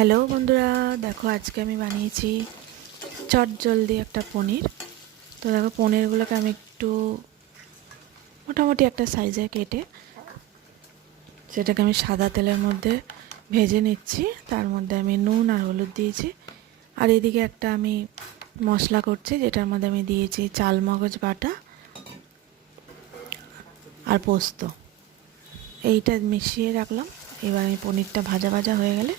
Hello বন্ধুরা, দেখো আজকে আমি বানিয়েছি চটজলদি একটা পনির। তো দেখো পনিরগুলোকে আমি একটু মোটামুটি একটা সাইজে কেটে সেটাকে আমি সাদা তেলের মধ্যে ভেজে নিচ্ছি। তার মধ্যে আমি নুন আর হলুদ দিয়েছি। আর এদিকে একটা আমি মশলা করছি, যেটার মধ্যে আমি দিয়েছি চালমগজ বাটা আর পোস্ত। এইটা মিশিয়ে রাখলাম। এবার আমি পনিরটা ভাজা ভাজা হয়ে গেলে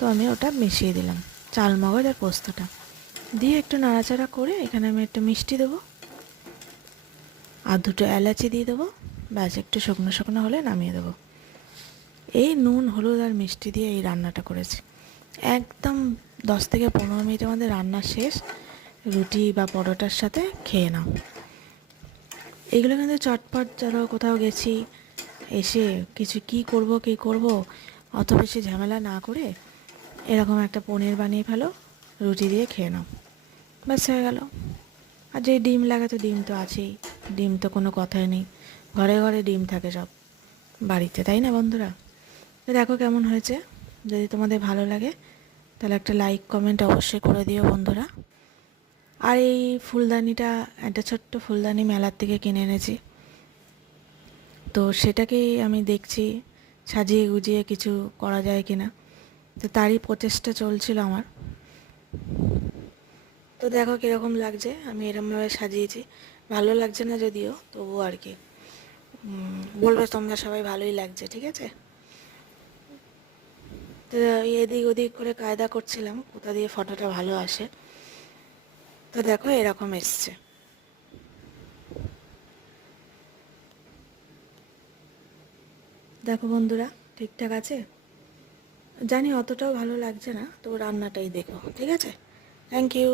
তো আমি ওটা মিশিয়ে দিলাম, চালমগজ আর পোস্তটা দিয়ে একটু নাড়াচাড়া করে এখানে আমি একটু মিষ্টি দেবো আর দুটো এলাচি দিয়ে দেবো। ব্যাস, একটু শুকনো শুকনো হলে নামিয়ে দেবো। এই নুন হলুদ আর মিষ্টি দিয়ে এই রান্নাটা করেছি। একদম 10 থেকে 15 মিনিটের মধ্যে রান্না শেষ। রুটি বা পরোটার সাথে খেয়ে নাও। এগুলো কিন্তু চটপট, যারা কোথাও গেছি এসে কিছু কী করব অত বেশি ঝামেলা না করে এরকম একটা পনির বানিয়ে ফেলো, রুটি দিয়ে খেয়ে নাও, ব্যাস হয়ে গেল। আর যে ডিম লাগে তো ডিম তো আছেই, ডিম তো কোনো কথাই নেই, ঘরে ঘরে ডিম থাকে সব বাড়িতে, তাই না বন্ধুরা? তো দেখো কেমন হয়েছে। যদি তোমাদের ভালো লাগে তাহলে একটা লাইক কমেন্ট অবশ্যই করে দিও বন্ধুরা। আর এই ফুলদানিটা, একটা ছোট্ট ফুলদানি মেলার থেকে কিনে এনেছি, তো সেটাকেই আমি দেখছি সাজিয়ে গুজিয়ে কিছু করা যায় কিনা। তো তারই প্রচেষ্টা চলছিল আমার। তো দেখো কীরকম লাগছে, আমি এরমভাবে সাজিয়েছি। ভালো লাগছে না যদিও, তবুও আর কি বলবে তোমরা সবাই ভালোই লাগছে, ঠিক আছে? তো এদিক ওদিক করে কায়দা করছিলাম কোথা দিয়ে ফটোটা ভালো আসে। তো দেখো এরকম এসছে। দেখো বন্ধুরা, ঠিকঠাক আছে? জানি অতটাও ভালো লাগছে না, তো রান্নাটাই দেখো, ঠিক আছে? Thank you.